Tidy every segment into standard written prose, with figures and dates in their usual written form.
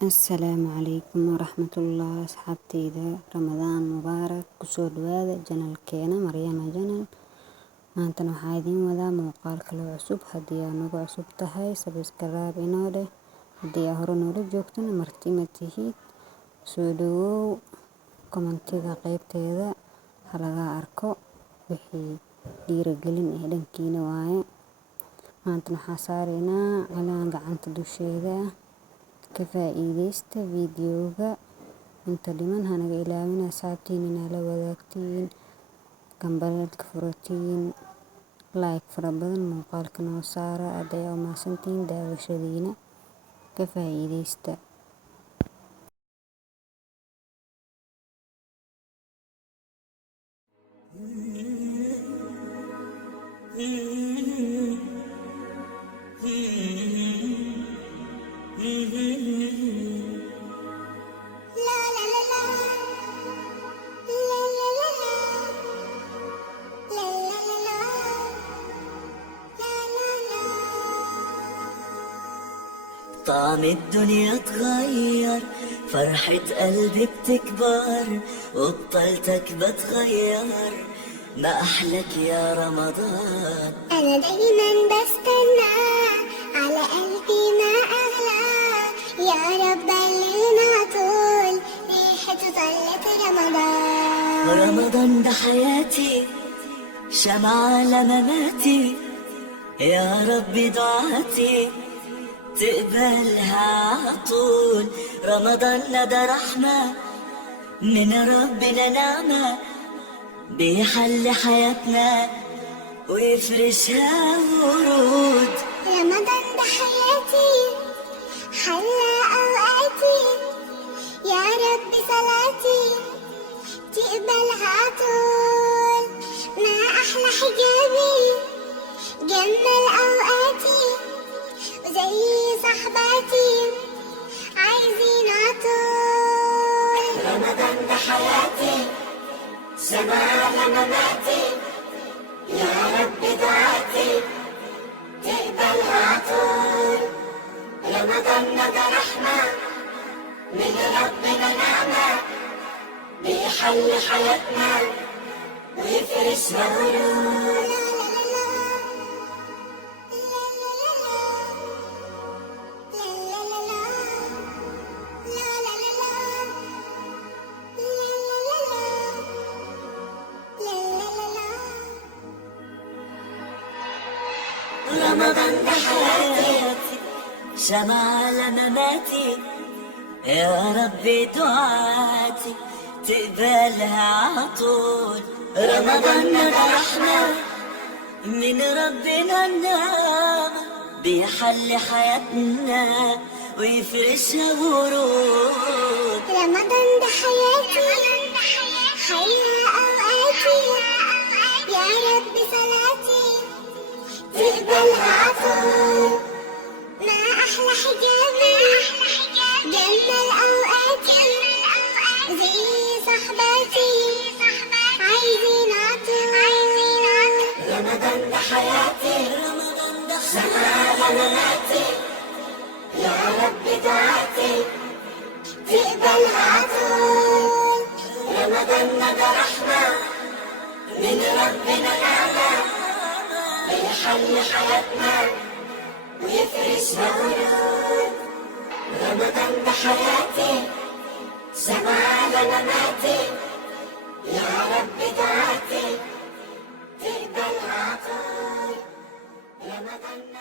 Asalaamu calaykum waraxmatullah asxaabteyda. Ramadaan mubaarak. Kusoo dhawaada janalkeena Maryama Janal. Maantana waxaa idiin wadaa muuqaal kale oo cusub. Haddii aad nagu cusub tahay sabskraib inoo dheh, haddii aad hore noola joogtana marti ma tihid. Soo dhawow. Kommentiga qaybteeda ha laga arko wixii dhiirigelin dhankiina waaye. Maantana waxaa saareynaa cilaan gacanta dusheeda. Ka faa'iideysta videoga. Inta dhiman hanaga ilaawina asxaabtiin inaad la wadaagtiin, gambalelka furatiin, like fara badan muuqaalka noo saara. Aad ayaa u mahadsantihiin daawashadiina. Ka faa'iideysta. طعم الدنيا اتغير، فرحة قلبي بتكبر، وبطلتك بتغير، ما أحلك يا رمضان. أنا دايما بستنى على قلبي ما أغلى، يا رب بلغنا طول ريحة طلة رمضان. رمضان ده حياتي، شمعة لمماتي، يا رب دعاتي تقبلها عطول. رمضان ده رحمة من ربنا، نعمة بيحل حياتنا ويفرشها ورود. رمضان ده حياتي، حلى أوقاتي، يا رب صلاتي تقبلها عطول. ما أحلى حجابي جمل أوقاتي، وزي صحباتي عايزين عطول. رمضان ده حياتي، سماع لمماتي، يا رب دعاتي تقبلها عطول. رمضان ده رحمة من ربنا، نعمة بيحل حياتنا ويفرشها ورود. رمضان ده حياتي، شمعة لمماتي، يا ربي دعاتي تقبلها عطول. رمضان ده رحمة من ربنا، النعمة بيحل حياتنا ويفرشها ورود. رمضان ده حياتي، حيا أوقاتي، يا رب صلاتي تقبلها عطول. ما أحلى حجابي جمل أوقاتي، زي صحباتي عايزين عطول. رمضان ده حياتي، رمضان ده سماع لمماتي، يا رب دعاتي تقبلها عطول. رمضان ده رحمة من ربنا، نعمة بيحل حياتنا ويفرشها ورود. رمضان ده حياتي، سماع لمماتي، يا رب دعاتي تقبلها عطول. رمضان ده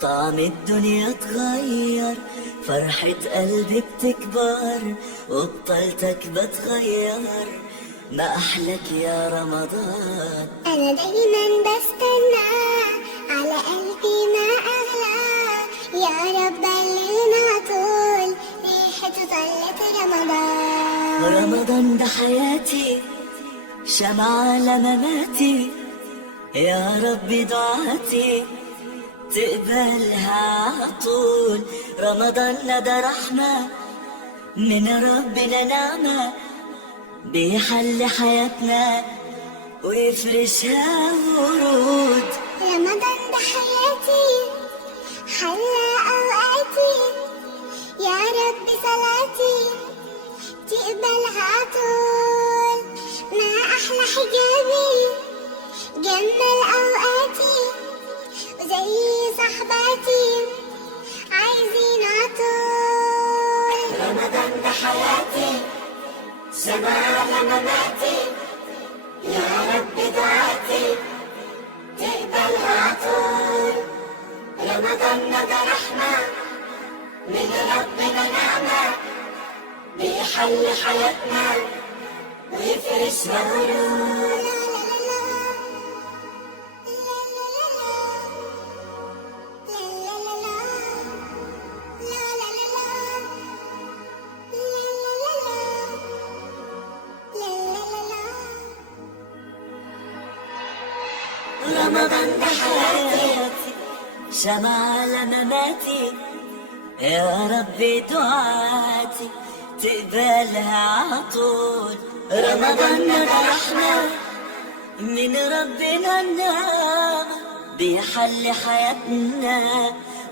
طعم الدنيا اتغير، فرحة قلبي بتكبر، وبطلتك بتغير، ما أحلك يا رمضان. أنا دايما بستنى على قلبي ما أغلى، يا رب بلغنا طول ريحته طلت رمضان. رمضان ده حياتي، شمعة لمماتي، يا رب دعاتي تقبلها عطول. رمضان ده رحمة من ربنا، نعمة بيحل حياتنا ويفرشها ورود. رمضان ده حياتي، حلى أوقاتي، يا رب صلاتي تقبلها عطول. ما أحلى حجابي جمل أوقاتي، وزي صحباتي عايزين عطول. رمضان ده حياتي، سماع لمماتي، يا رب دعاتي تقبلها عطول. رمضان ده رحمة من ربنا، نعمة بيحل حياتنا ويفرشها ورود. رمضان ده حياتي، شمعة لمماتي، يا ربي دعاتي تقبلها عطول. رمضان ده رحمة من ربنا، النعمة بيحل حياتنا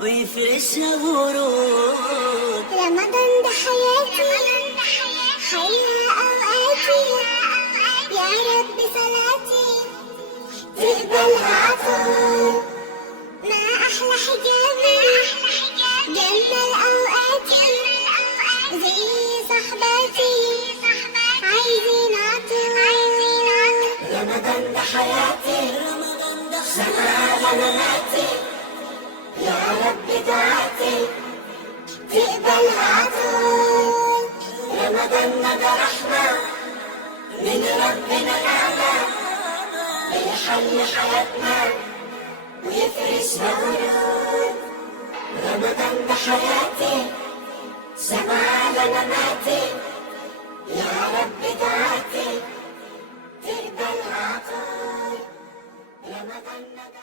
ويفرشها ورود. رمضان ده حياتي، حيا أوقاتي، يا رب صلاتي تقبلها عطول. ما أحلى حجابي جمل أوقاتي، زي صحباتي عايزين عطول. رمضان ده حياتي، سماع لمماتي، يا رب دعاتي تقبلها عطول. رمضان ده رحمة من ربنا، نعمة بيحل حياتنا ويفرشها ورود. رمضان ده حياتي، سماع لمماتي، يا رب دعاتي تقبلها عطول. رمضان ده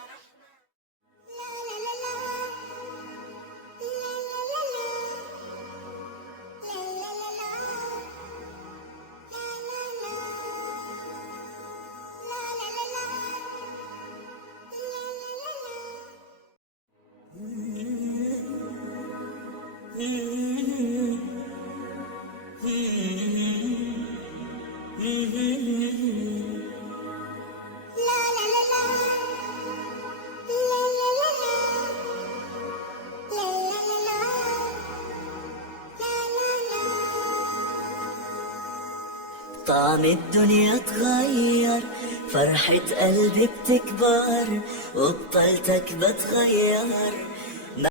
طعم الدنيا اتغير، فرحة قلبي بتكبر وبطلتك بتغير.